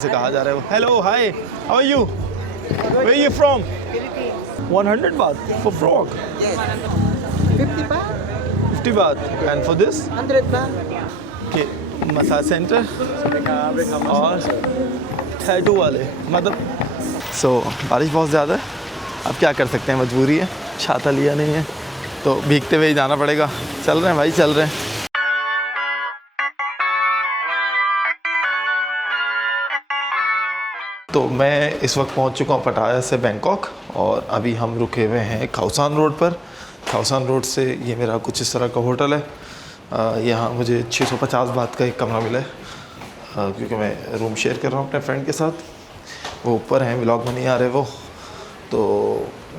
से कहा जा रहा है। Hello hi, how are you, where you from? 100 baht for frog. 50 baht, 50 baht and for this 100 baht. के मसाज सेंटर और टैटू वाले मतलब बारिश बहुत ज़्यादा है। अब क्या कर सकते हैं, मजबूरी है, छाता लिया नहीं है तो भीगते हुए ही जाना पड़ेगा। चल रहे हैं भाई, चल रहे हैं। तो मैं इस वक्त पहुंच चुका हूं पटाया से बैंकॉक और अभी हम रुके हुए हैं खाउसान रोड पर। खाउसान रोड से ये मेरा कुछ इस तरह का होटल है। यहाँ मुझे 650 बात का एक कमरा मिला है क्योंकि मैं रूम शेयर कर रहा हूँ अपने फ्रेंड के साथ। वो ऊपर हैं, व्लॉग में नहीं आ रहे वो। तो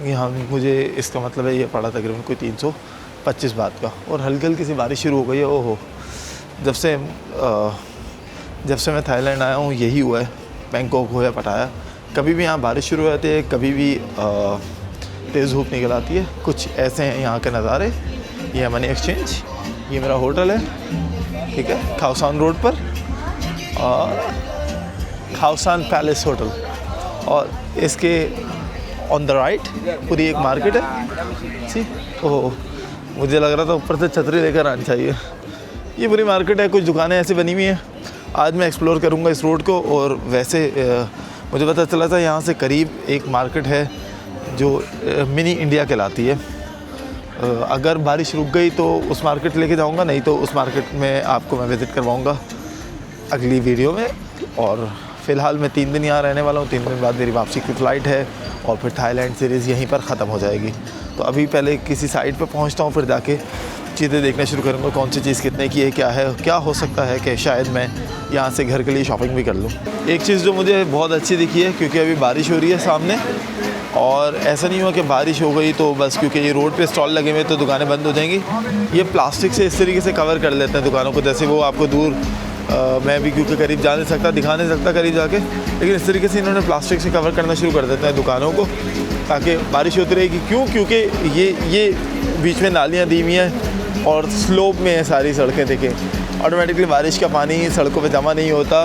यहाँ मुझे इसका मतलब है ये पड़ा तकरीबन कोई 325 बात का। और हल्की हल्की सी बारिश शुरू हो गई है। ओहो, जब से मैं थाईलैंड आया हूँ यही हुआ है। बैंकॉक हो या पटाया, कभी भी यहाँ बारिश शुरू हो जाती है, कभी भी तेज़ धूप निकल आती है। कुछ ऐसे हैं यहाँ के नज़ारे। ये है मनी एक्सचेंज, ये मेरा होटल है, ठीक है, खाउसान रोड पर, और खाउसान पैलेस होटल। और इसके ऑन द राइट पूरी एक मार्केट है। सी, ओह, मुझे लग रहा था ऊपर से छतरी लेकर आनी चाहिए। ये पूरी मार्केट है, कुछ दुकानें ऐसी बनी हुई हैं। आज मैं एक्सप्लोर करूंगा इस रोड को। और वैसे मुझे पता चला था यहाँ से करीब एक मार्केट है जो मिनी इंडिया कहलाती है। अगर बारिश रुक गई तो उस मार्केट लेके जाऊँगा, नहीं तो उस मार्केट में आपको मैं विज़िट करवाऊँगा अगली वीडियो में। और फ़िलहाल मैं 3 दिन यहाँ रहने वाला हूँ। 3 दिन बाद मेरी वापसी की फ़्लाइट है और फिर थाईलैंड सीरीज़ यहीं पर ख़त्म हो जाएगी। तो अभी पहले किसी साइट पे पहुँचता हूँ, फिर जाके चीज़ें देखना शुरू करूँगा, कौन सी चीज़ कितने की है, क्या हो सकता है कि शायद मैं यहाँ से घर के लिए शॉपिंग भी कर लूँ। एक चीज़ जो मुझे बहुत अच्छी दिखी है, क्योंकि अभी बारिश हो रही है सामने, और ऐसा नहीं हुआ कि बारिश हो गई तो बस क्योंकि ये रोड पे स्टॉल लगे हुए तो दुकानें बंद हो जाएंगी। ये प्लास्टिक से इस तरीके से कवर कर लेते हैं दुकानों को, जैसे वो आपको दूर मैं भी क्योंकि करीब जा नहीं सकता, दिखा नहीं सकता करीब जाके, लेकिन इस तरीके से इन्होंने प्लास्टिक से कवर करना शुरू कर देते हैं दुकानों को, ताकि बारिश होती रहेगी। क्यों? क्योंकि ये बीच में नालियाँ दी हुई हैं और स्लोप में है सारी सड़कें। देखें, ऑटोमेटिकली बारिश का पानी सड़कों पे जमा नहीं होता,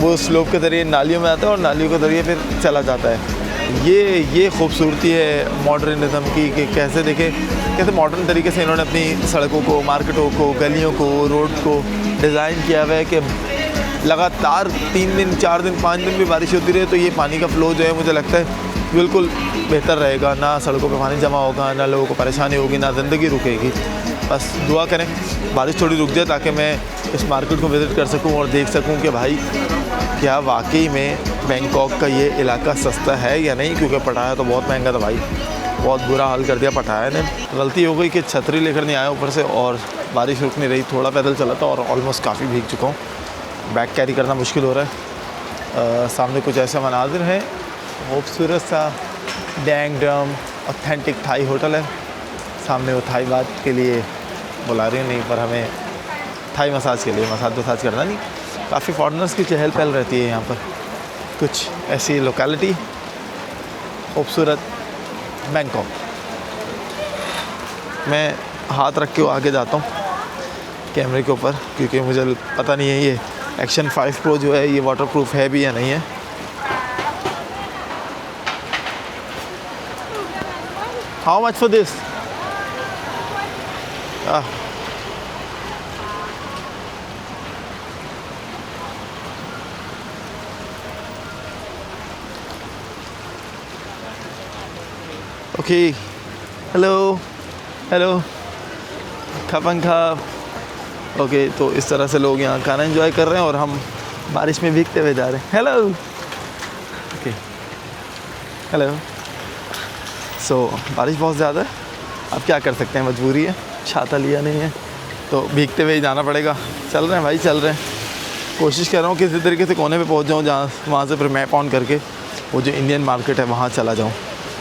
वो स्लोप के ज़रिए नालियों में आता है और नालियों के ज़रिए फिर चला जाता है। ये खूबसूरती है मॉडर्निज़म की, कि कैसे देखें कैसे मॉडर्न तरीके से इन्होंने अपनी सड़कों को, मार्केटों को, गलियों को, रोड को डिज़ाइन किया हुआ है कि लगातार 3 दिन 4 दिन 5 दिन भी बारिश होती रहे तो ये पानी का फ़्लो जो है मुझे लगता है बिल्कुल बेहतर रहेगा। ना सड़कों पे पानी जमा होगा, ना लोगों को परेशानी होगी, ना ज़िंदगी रुकेगी। बस दुआ करें बारिश थोड़ी रुक जाए ताकि मैं इस मार्केट को विज़िट कर सकूं और देख सकूं कि भाई क्या वाकई में बैंकॉक का ये इलाका सस्ता है या नहीं। क्योंकि पटाया तो बहुत महंगा था भाई, बहुत बुरा हाल कर दिया पटाया ने। गलती हो गई कि छतरी लेकर नहीं आया ऊपर से, और बारिश रुक नहीं रही, थोड़ा पैदल चला था और ऑलमोस्ट काफ़ी भीग चुका हूँ। बैग कैरी करना मुश्किल हो रहा है। सामने कुछ ऐसे मनाजिर हैं, खूबसूरत सा Dang Derm authentic Thai hotel है। सामने वो थाई बात के लिए बुला रही नहीं, पर हमें थाई मसाज के लिए मसाज करना नहीं। काफ़ी फॉरेनर्स की चहल पहल रहती है यहाँ पर। कुछ ऐसी लोकेलिटी खूबसूरत बैंकॉक। मैं हाथ रख के आगे जाता हूँ कैमरे के ऊपर, क्योंकि मुझे पता नहीं है ये एक्शन 5 प्रो जो है ये वाटरप्रूफ है भी या नहीं है। How much for this? Okay, hello खपन खप। ओके, तो इस तरह से लोग यहाँ खाना एंजॉय कर रहे हैं और हम बारिश में भीगते हुए जा रहे हैं। Hello, okay, hello. सो बारिश बहुत ज़्यादा है, अब क्या कर सकते हैं, मजबूरी है, छाता लिया नहीं है तो भीगते हुए ही जाना पड़ेगा। चल रहे हैं भाई, चल रहे हैं। कोशिश कर रहा हूँ किसी तरीके से कोने पे पहुँच जाऊँ जहाँ वहाँ से फिर मैप ऑन करके वो जो इंडियन मार्केट है वहाँ चला जाऊँ,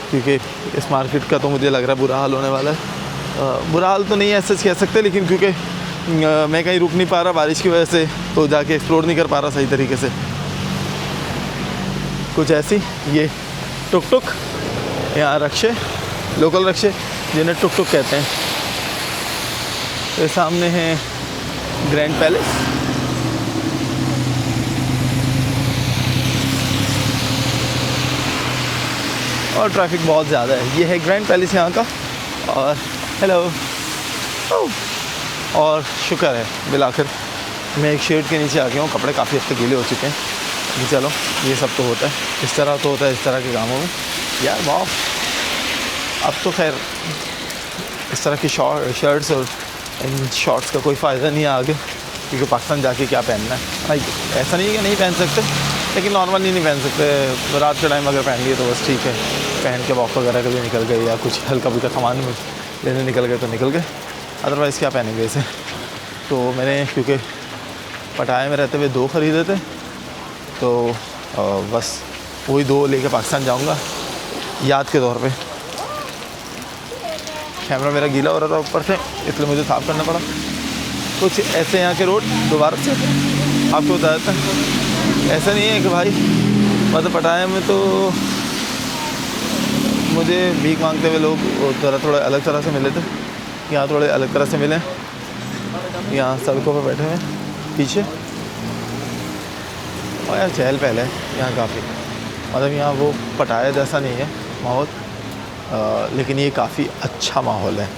क्योंकि इस मार्केट का तो मुझे लग रहा है बुरा हाल होने वाला है। बुरा हाल तो नहीं ऐसे कह सकते, लेकिन क्योंकि मैं कहीं रुक नहीं पा रहा बारिश की वजह से, तो जाके एक्सप्लोर नहीं कर पा रहा सही तरीके से। कुछ ऐसी ये टुक यहाँ रक्शे, लोकल रक्शे जिन्हें टुक कहते हैं। ये सामने है ग्रैंड पैलेस। और ट्रैफिक बहुत ज़्यादा है। ये है ग्रैंड पैलेस यहाँ का। और हेलो, और शुक्र है बिलाखिर मैं एक शेड के नीचे आ गया हूँ। कपड़े काफ़ी हद तक गीले हो चुके हैं। ये चलो, ये सब तो होता है, इस तरह तो होता है इस तरह के कामों में यार। वाह, अब तो खैर इस तरह की शर्ट्स और इन शॉर्ट्स का कोई फ़ायदा नहीं है आगे, क्योंकि पाकिस्तान जाके क्या पहनना है। भाई ऐसा नहीं है कि नहीं पहन सकते, लेकिन नॉर्मली नहीं पहन सकते। रात के टाइम अगर पहन लिए तो बस ठीक है, पहन के वॉक वगैरह के लिए निकल गए या कुछ हल्का फुल्का सामान लेने निकल गए तो निकल गए, अदरवाइज़ क्या पहनेंगे इसे। तो मैंने क्योंकि पटाया में रहते हुए 2 ख़रीदे थे, तो बस वही 2 लेके पाकिस्तान जाऊंगा याद के तौर पे। कैमरा मेरा गीला हो रहा था ऊपर से, इसलिए मुझे साफ़ करना पड़ा। कुछ ऐसे यहाँ के रोड दोबारा से आपको बताया था। ऐसा नहीं है कि भाई मतलब पटाया में तो मुझे भीख मांगते हुए लोग थोड़ा अलग तरह से मिले थे, यहाँ थोड़े अलग तरह से मिले। यहाँ सड़कों पर बैठे हुए पीछे, और यार चहल पहल है यहाँ काफ़ी। मतलब यहाँ वो पटाया जैसा नहीं है माहौल, लेकिन ये काफ़ी अच्छा माहौल है।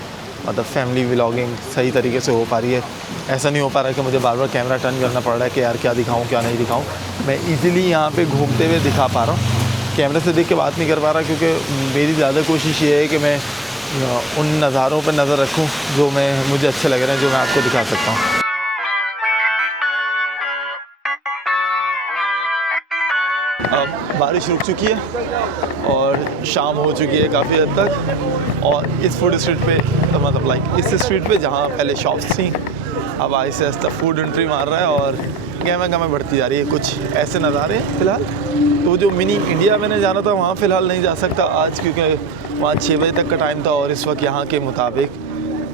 मतलब फैमिली व्लॉगिंग सही तरीके से हो पा रही है। ऐसा नहीं हो पा रहा है कि मुझे बार बार कैमरा टर्न करना पड़ रहा है कि यार क्या दिखाऊं क्या नहीं दिखाऊं। मैं इजीली यहाँ पे घूमते हुए दिखा पा रहा हूँ, कैमरे से देख के बात नहीं कर पा रहा, क्योंकि मेरी ज़्यादा कोशिश ये है कि मैं उन नज़ारों पर नज़र रखूँ जो मुझे अच्छे लग रहे हैं, जो मैं आपको दिखा सकता हूँ। अब बारिश रुक चुकी है और शाम हो चुकी है काफ़ी हद तक, और इस फूड स्ट्रीट पे मतलब लाइक इस स्ट्रीट पे जहाँ पहले शॉप्स थी, अब आहिस्ता आहिस्ता फूड एंट्री मार रहा है और गहमा बढ़ती जा रही है। कुछ ऐसे नज़ारे हैं फ़िलहाल। तो जो मिनी इंडिया मैंने जाना था वहाँ फ़िलहाल नहीं जा सकता आज, क्योंकि वहाँ 6 बजे तक का टाइम था और इस वक्त यहाँ के मुताबिक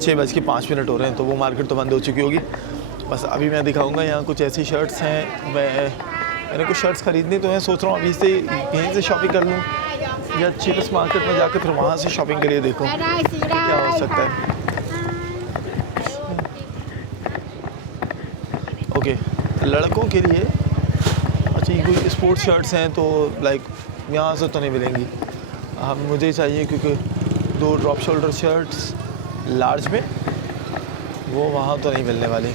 6:05 हो रहे हैं, तो वो मार्केट तो बंद हो चुकी होगी। बस अभी मैं दिखाऊँगा यहाँ कुछ ऐसी शर्ट्स हैं। मैंने कुछ शर्ट्स ख़रीदनी तो है, सोच रहा हूँ अभी से यहीं से शॉपिंग कर लूँ या चीपेस्ट मार्केट में जाकर फिर वहाँ से शॉपिंग के लिए देखूँ क्या हो सकता है। ओके, लड़कों के लिए अच्छा ये कोई स्पोर्ट्स शर्ट्स हैं तो लाइक यहाँ से तो नहीं मिलेंगी। मुझे चाहिए क्योंकि 2 ड्रॉप शोल्डर शर्ट्स लार्ज में, वो वहाँ तो नहीं मिलने वाली।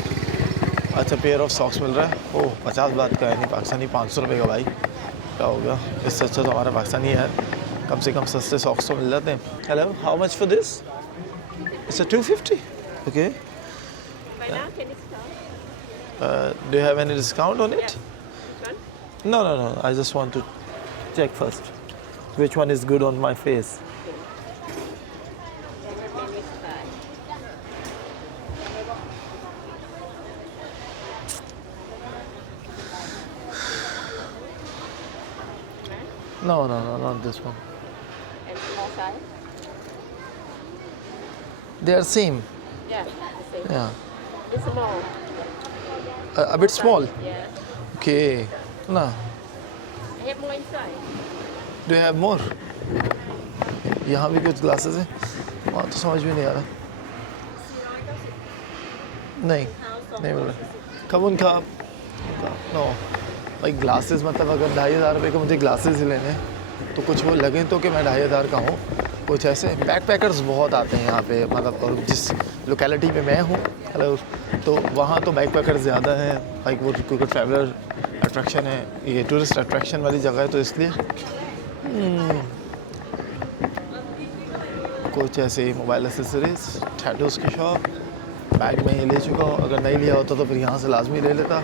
अच्छा, पेयर ऑफ सॉक्स मिल रहा है, ओह 50 बात का है, नहीं पाकिस्तानी 500 रुपये का। भाई क्या होगा, इससे अच्छा तो हमारा पाकिस्तानी है, कम से कम सस्ते सॉक्स तो मिल जाते हैं। Hello, how much for this? It's 250। Okay, do you have any discount on it? No, I just want to check first which one is good on my face. No, not this one. And small size? They are same. Yeah, the same. Yeah. It's small. A bit small. Yeah. Okay. No. I have more inside. Do you have more? यहाँ भी कुछ glasses हैं, वहाँ तो समझ में नहीं आ रहा। नहीं मिल रहा। कब उनका नो भाई ग्लासेस, मतलब अगर 2,500 रुपये के मुझे ग्लासेस ही लेने तो कुछ वो लगें तो कि मैं 2,500 का हूँ। कुछ ऐसे बैकपैकर्स बहुत आते हैं यहाँ पे, मतलब और जिस लोकेलिटी पे मैं हूँ हेलो, तो वहाँ तो बैकपैकर्स ज़्यादा हैं। लाइक वो क्योंकि ट्रैवलर अट्रैक्शन है, ये टूरिस्ट अट्रैक्शन वाली जगह है, तो इसलिए कुछ ऐसे ही मोबाइल एसेसरीज, टैटूज़ की शॉप, बैग में ही ले चुका हूँ। अगर नहीं लिया होता तो फिर यहाँ से लाजमी ले लेता।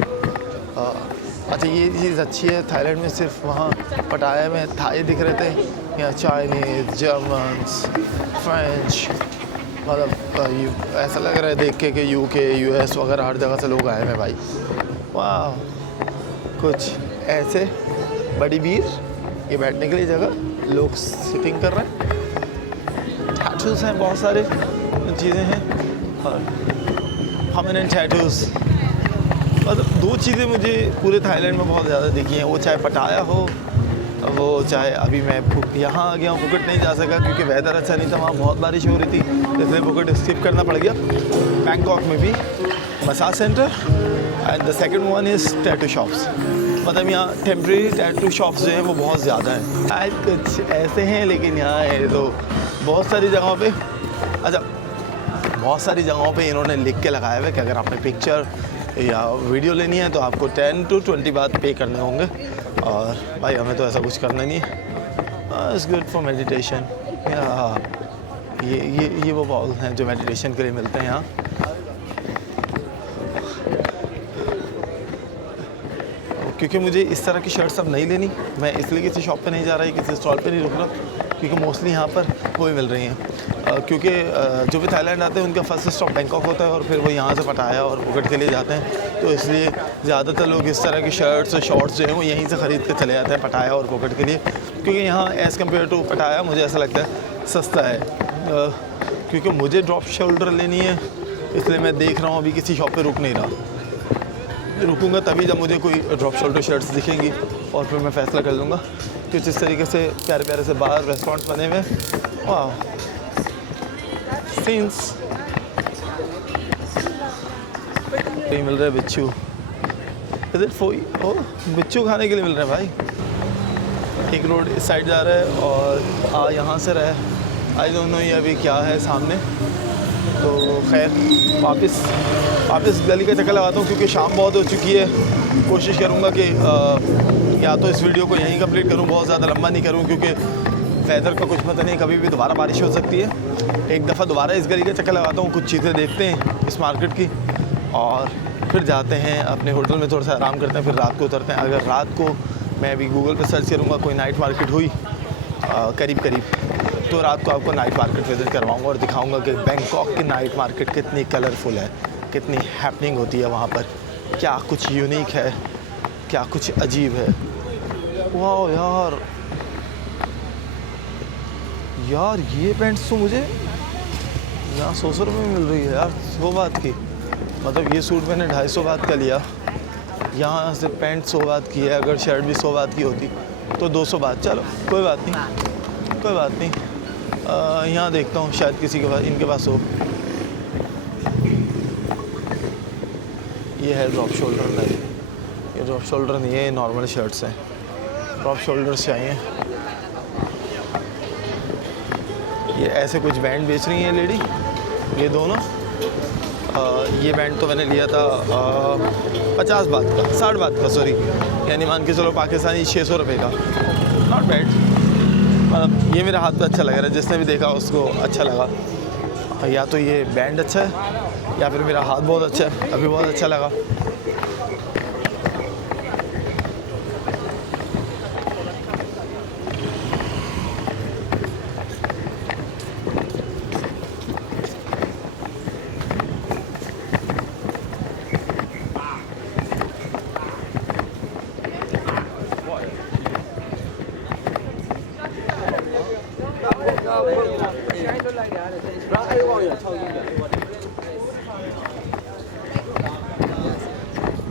अच्छा ये चीज़ अच्छी है, थाईलैंड में सिर्फ वहाँ पटाया में थाई दिख रहे थे, यहाँ चाइनीज़, जर्मन्स, फ्रेंच, मतलब ऐसा लग रहा है देख के कि यूके, यूएस वगैरह हर जगह से लोग आए हैं भाई। वाह, कुछ ऐसे बड़ी बीर, ये बैठने के लिए जगह, लोग सिटिंग कर रहे हैं, टैटूज़ हैं, बहुत सारे चीज़ें हैं और परमानेंट टैटूज़। मतलब 2 चीज़ें मुझे पूरे थाईलैंड में बहुत ज़्यादा दिखी हैं, वो चाहे पटाया हो, वो चाहे अभी मैं यहाँ आ गया हूँ, फुकेट नहीं जा सका क्योंकि वेदर अच्छा नहीं था, वहाँ बहुत बारिश हो रही थी, इसलिए फुकेट स्किप करना पड़ गया। बैंकॉक में भी massage centre and the second one is tattoo shops. मतलब यहाँ टेम्प्रेरी टैटू शॉप्स जो हैं वो बहुत ज़्यादा हैं। शायद कुछ ऐसे हैं, लेकिन यहाँ है तो बहुत सारी जगहों पे, अच्छा बहुत सारी जगहों पे इन्होंने लिख के लगाया हुआ है कि अगर आपने पिक्चर या वीडियो लेनी है तो आपको 10 to 20 बात पे करने होंगे। और भाई हमें तो ऐसा कुछ करना नहीं है। It's good for meditation. ये वो बॉल हैं जो मेडिटेशन के लिए मिलते हैं यहाँ। क्योंकि मुझे इस तरह की शर्ट्स अब नहीं लेनी, मैं इसलिए किसी शॉप पे नहीं जा रहा, किसी स्टॉल पे नहीं रुक रहा, क्योंकि मोस्टली यहाँ पर वो ही मिल रही हैं। क्योंकि जो भी थाईलैंड आते हैं उनका फर्स्ट स्टॉप बैंकॉक होता है और फिर वो यहाँ से पटाया और फुकट के लिए जाते हैं, तो इसलिए ज़्यादातर लोग इस तरह की शर्ट्स और शॉर्ट्स जो हैं वो यहीं से ख़रीद के चले जाते हैं पटाया और फुकट के लिए। क्योंकि यहाँ एज़ कम्पेयर टू पटाया मुझे ऐसा लगता है सस्ता है। क्योंकि मुझे ड्रॉप शोल्डर लेनी है, इसलिए मैं देख रहा हूँ, अभी किसी शॉप पे रुक नहीं रहा। रुकूंगा तभी जब मुझे कोई ड्रॉप शोल्डर शर्ट्स दिखेंगी और फिर मैं फ़ैसला कर लूँगा। तो जिस तरीके से प्यारे प्यारे से बाहर रेस्टोरेंट्स बने हुए, वाह सीन्स। ये मिल रहा है बिच्छू, इज इट फोई? ओ बिच्छू खाने के लिए मिल रहे हैं भाई। एक रोड इस साइड जा रहा है और यहाँ से रहा है, आई डोंट नो ये अभी क्या है सामने। तो खैर वापस गली का चक्कर लगाता हूँ, क्योंकि शाम बहुत हो चुकी है। कोशिश करूँगा कि या तो इस वीडियो को यहीं कंप्लीट करूँ, बहुत ज़्यादा लंबा नहीं करूँ, क्योंकि वेदर का कुछ पता नहीं, कभी भी दोबारा बारिश हो सकती है। एक दफ़ा दोबारा इस गली का चक्कर लगाता हूँ, कुछ चीज़ें देखते हैं इस मार्केट की, और फिर जाते हैं अपने होटल में, थोड़ा सा आराम करते हैं, फिर रात को उतरते हैं। अगर रात को मैं अभी गूगल पे सर्च करूँगा कोई नाइट मार्केट हुई करीब तो रात को आपको नाइट मार्केट विज़िट करवाऊँगा और दिखाऊँगा कि बैंकॉक की नाइट मार्केट कितनी कलरफुल है, कितनी हैपनिंग होती है वहाँ पर, क्या कुछ यूनिक है, क्या कुछ अजीब है। वाह यार ये पैंट्स तो मुझे यहाँ 100 रुपये में मिल रही है यार। वो बात की मतलब ये सूट मैंने 250 बात का लिया, यहाँ से पैंट 100 बात की है। अगर शर्ट भी 100 बात की होती तो 200 बात। चलो कोई बात नहीं। यहाँ देखता हूँ, शायद किसी के पास, इनके पास हो। ये है ड्रॉप शोल्डर, नहीं ये ड्रॉप शोल्डर नहीं है, ये नॉर्मल शर्ट्स हैं। ड्रॉप शोल्डर्स चाहिए। ये ऐसे कुछ बैंड बेच रही हैं लेडी, ये दोनों। ये बैंड तो मैंने लिया था 50 बात का, 60 बात का, सॉरी, यानी मान के चलो पाकिस्तानी 600 रुपये का। नॉट बैड, मतलब ये मेरे हाथ पे अच्छा लग रहा है, जिसने भी देखा उसको अच्छा लगा। या तो ये बैंड अच्छा है या फिर मेरा हाथ बहुत अच्छा है, अभी बहुत अच्छा लगा।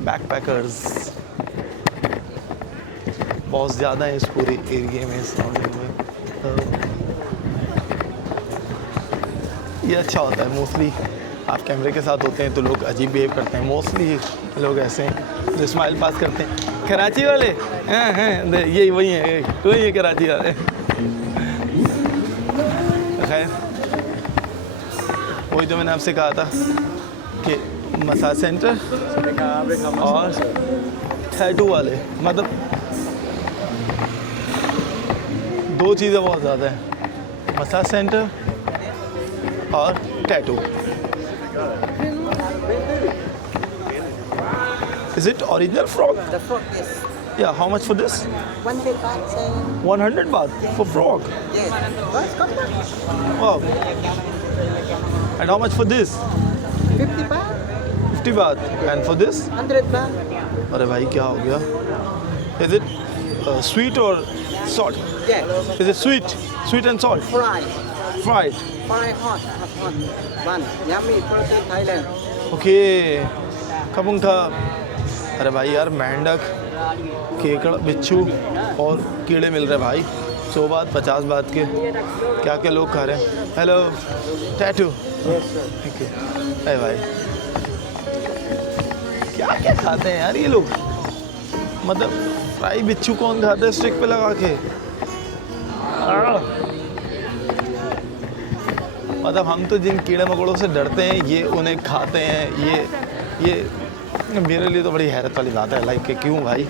बैकपैकर्स बहुत ज़्यादा है इस पूरे एरिया में, सराउंडिंग में। ये अच्छा होता है। मोस्टली आप कैमरे के साथ होते हैं तो लोग अजीब बिहेव करते हैं। मोस्टली लोग ऐसे हैं जो स्माइल पास करते हैं। कराची वाले हैं, यही वही है कराची वाले। खैर वही तो मैंने आपसे कहा था कि मसाज सेंटर और टैटू वाले, मतलब दो चीज़ें बहुत ज़्यादा हैं, मसाज सेंटर और tattoo. Is it original frog? The frog, yes. Yeah, how much for this? 100 baht, sir. 100 baht for frog. Yes. What? Come on. Wow. And how much for this? 50 baht. 50 baht. And for this? 100 baht. अरे भाई क्या हो गया? Is it sweet or salt? Yes. Is it sweet? Sweet and salt? Fried. Fried. Fried hot. Hot. One. Yummy. Quality Thailand. Okay. कबूं था। अरे भाई यार मेंढक, केकड़ा, बिच्छू और कीड़े मिल रहे भाई। 100 बात 50 बात के क्या क्या लोग खा रहे हैं। Hello tattoo. ठीक है। अरे भाई क्या क्या खाते हैं यार ये लोग। मतलब फ्राई बिच्छू कौन खाता है स्टिक पे लगा के? मतलब हम तो जिन कीड़े मकोड़ों से डरते हैं ये उन्हें खाते हैं। ये मेरे लिए तो बड़ी हैरत वाली बात है। लाइक कि क्यों भाई,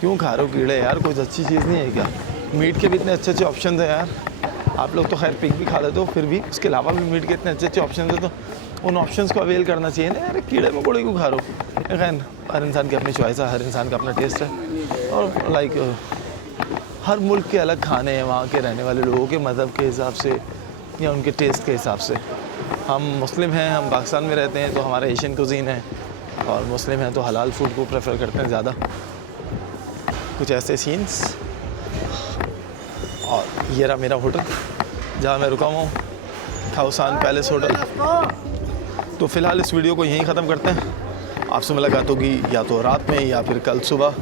क्यों खा रहे हो कीड़े यार? कोई अच्छी चीज़ नहीं है क्या? मीट के भी इतने अच्छे अच्छे ऑप्शन हैं यार। आप लोग तो खैर पिग भी खा लेते हो, फिर भी उसके अलावा भी मीट के इतने अच्छे अच्छे ऑप्शन हैं, तो उन ऑप्शंस को अवेल करना चाहिए ना यार। कीड़े मकोड़े क्यों खा रहे हो? खैर हर इंसान की अपनी चॉइस है, हर इंसान का अपना टेस्ट है, और लाइक हर मुल्क के अलग खाने हैं, वहाँ के रहने वाले लोगों के मज़हब के हिसाब से या उनके टेस्ट के हिसाब से। हम मुस्लिम हैं, हम पाकिस्तान में रहते हैं, तो हमारा एशियन कुजीन है, और मुस्लिम हैं तो हलाल फूड को प्रेफर करते हैं ज़्यादा। कुछ ऐसे सीन्स। और ये रहा मेरा होटल जहाँ मैं रुका हुआ हूँ, खाउसान पैलेस होटल। तो फ़िलहाल इस वीडियो को यहीं ख़त्म करते हैं। आपसे मुलाकात होगी या तो रात में या फिर कल सुबह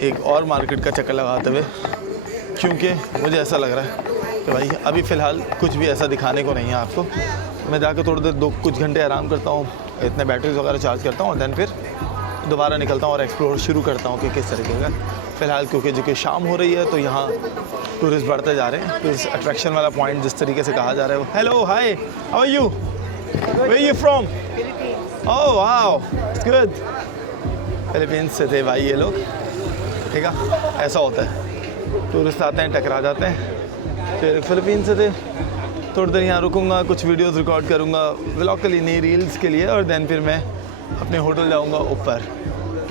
एक और मार्केट का चक्कर लगाते हुए, क्योंकि मुझे ऐसा लग रहा है कि भाई अभी फ़िलहाल कुछ भी ऐसा दिखाने को नहीं है आपको। मैं जाकर थोड़ी देर कुछ घंटे आराम करता हूँ, इतने बैटरीज वगैरह चार्ज करता हूँ, और दैन फिर दोबारा निकलता हूँ और एक्सप्लोर शुरू करता हूँ कि किस तरीके का। फ़िलहाल क्योंकि जो कि शाम हो रही है तो यहाँ टूरिस्ट बढ़ते जा रहे हैं। टूरिस्ट अट्रैक्शन वाला पॉइंट जिस तरीके से कहा जा रहा है वो। Hello, hi, how are you, where you from? Oh wow, it's good. Philippines से थे भाई ये लोग, ठीक है। ऐसा होता है, टूरिस्ट आते हैं, टकरा जाते हैं। फिर फिलीपींस से थे, थोड़ी देर यहाँ रुकूंगा, कुछ वीडियोस रिकॉर्ड करूँगा व्लॉग के लिए, नहीं रील्स के लिए, और दैन फिर मैं अपने होटल जाऊँगा ऊपर।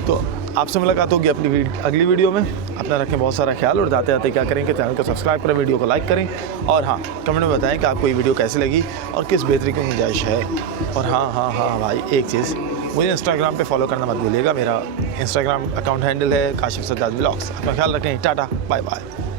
तो आपसे मुलाकात होगी अपनी अगली वीडियो में। अपना रखें बहुत सारा ख्याल, और जाते जाते क्या करें कि चैनल को सब्सक्राइब करें, वीडियो को लाइक करें, और हाँ कमेंट में बताएं कि आपको ये वीडियो कैसी लगी और किस बेहतरी की गुंजाइश है। और हाँ भाई, एक चीज़, मुझे इंस्टाग्राम पे फॉलो करना मत भूलिएगा। मेरा इंस्टाग्राम अकाउंट हैंडल है काशिफ सज्जाद व्लॉग्स। अपना ख्याल रखें, टाटा, बाय बाय।